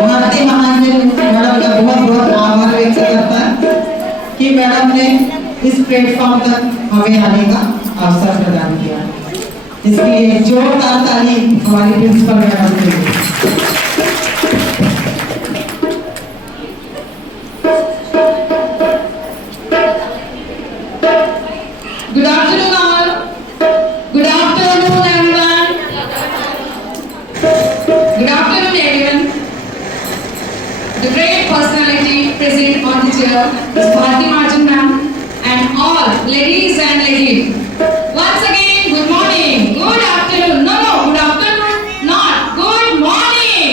Bharti Mahajan madam का बहुत बहुत आभार व्यक्त करता है कि मैडम ने इस प्लेटफॉर्म तक हमें आने का अवसर प्रदान किया। इसके लिए जोरदार ताली हमारी प्रिंसिपल मैडम के लिए। Good afternoon all. Good afternoon everyone. Good afternoon everyone. The great personality present on the chair is Bharti Mahajan ma'am and all ladies and ladies. Once again, good morning. Good afternoon. No, good afternoon. Not. Good morning.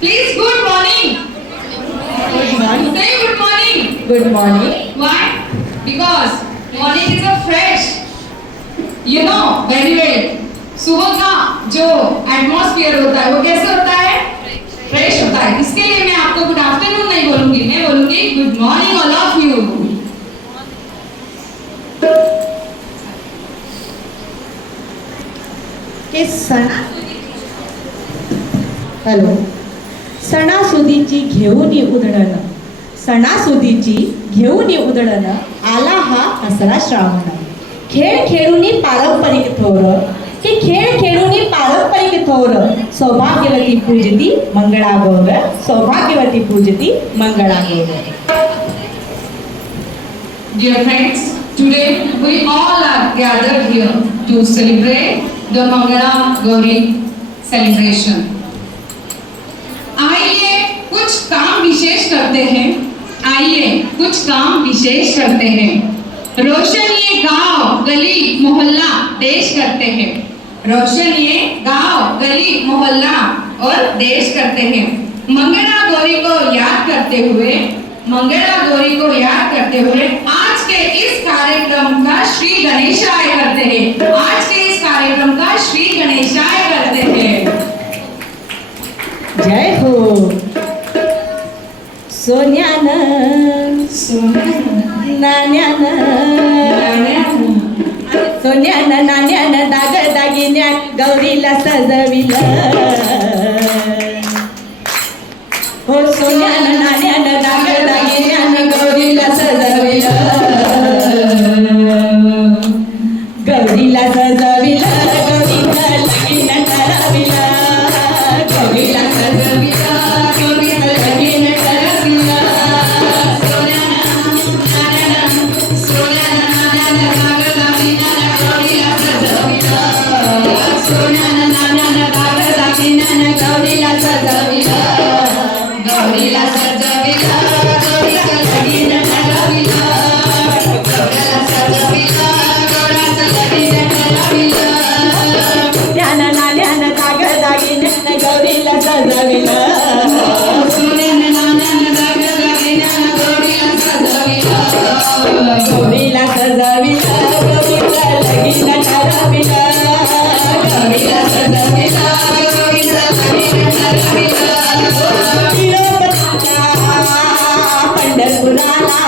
Please, good morning. Good morning. Say good morning. Good morning. Why? Because morning is a fresh, you know very well. सुबह का जो atmosphere होता है वो कैसे होता है? Fresh होता है। इसके लिए मैं आपको गुड आफ्टरनून नहीं बोलूंगी, मैं बोलूंगी good morning all of you. के हॅलो सणासुदीची घेऊन उधळण सणासुदीची घेऊन उधळण आला हा हसरा श्रावण खेळ खेळूनी पारंपरिक थोर की खेळ खेळूनी पारंपरिक थोर सौभाग्यवती पूजती मंगळागौर सौभाग्यवती पूजती Mangalagaur. Dear friends, today we all are gathered here to celebrate the Mangala Gauri celebration. आइए कुछ काम विशेष करते हैं, आइए कुछ काम विशेष करते हैं। रोशन ये गांव गली मोहल्ला देश करते हैं, रोशन ये गांव गली मोहल्ला और देश करते हैं। मंगला गौरी को याद करते हुए, मंगला गौरी को याद करते हुए आज के इस कार्यक्रम का श्री गणेशाय करते हैं, आज के इस कार्यक्रम का श्री गणेशाय करते हैं। जय हो सोन्यानं नाण्यानं सोन्यानं नाण्यानं दागिन्या गौरीला सजविलं हो सोन्यानं नाण्यानं दागिन्यानं गौरीला सजविलं गौरीला सजविलं गौरीला लगीन ठरविलं गौरीला सजविलं गौरीला लगीन ठरविलं सोन्यानं नाण्यानं दागिन्यानं गौरीला सजविलं सोन्यानं नाण्यानं दागिन्यानं गौरीला सजविलं गौरीला सजविलं गौरीला लगीन ठरविलं गौरीला सजविलं गौरीचं लगीन ठरविलं ज्ञानं नाण्यानं दागिन्यानं गौरीला सजविलं सोन्यानं नाण्यानं दागिन्यानं गौरीला सजविलं गौरीला सजविलं गौरीचं लगीन ठरविलं गौरीला सजविलं गौरीचं लगीन ठरविलं पंढरपुराला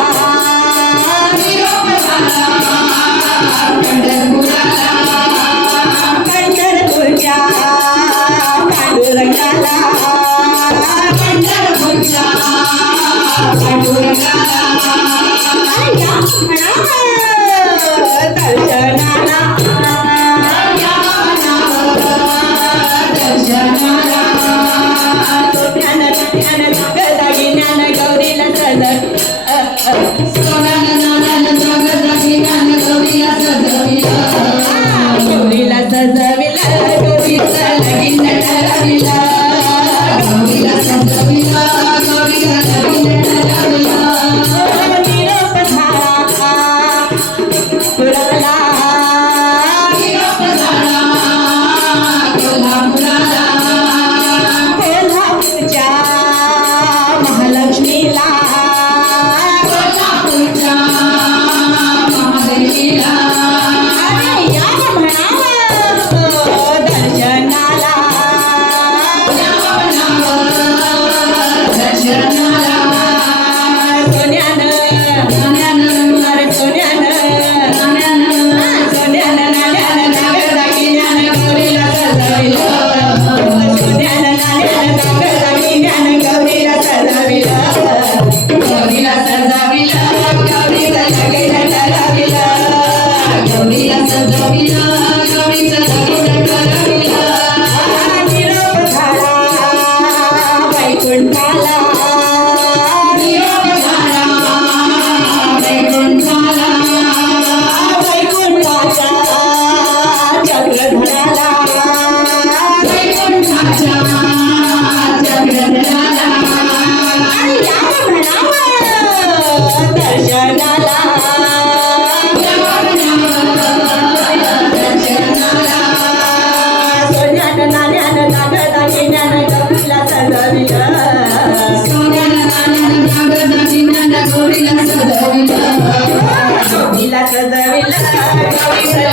पंढरपूरच्या पांडुरंगाला पंढरपूरच्या पांडुरंगाला दर्शनाला दर्शनाला ज्ञान दागिन्यानं गौरीला सजविलं सोन्यानं नाण्यानं दागिन्यानं गौरीला सजविलं गौरीला सजविलं गौरीचं लगीन ठरविलं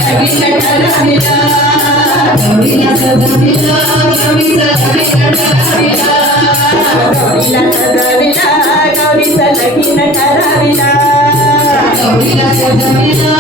लगीन ठरविला गौरीला सजविला गौरीचं लगीन ठरविला गौरीला सजविला गौरीचं लगीन ठरविला गौरीला सजविला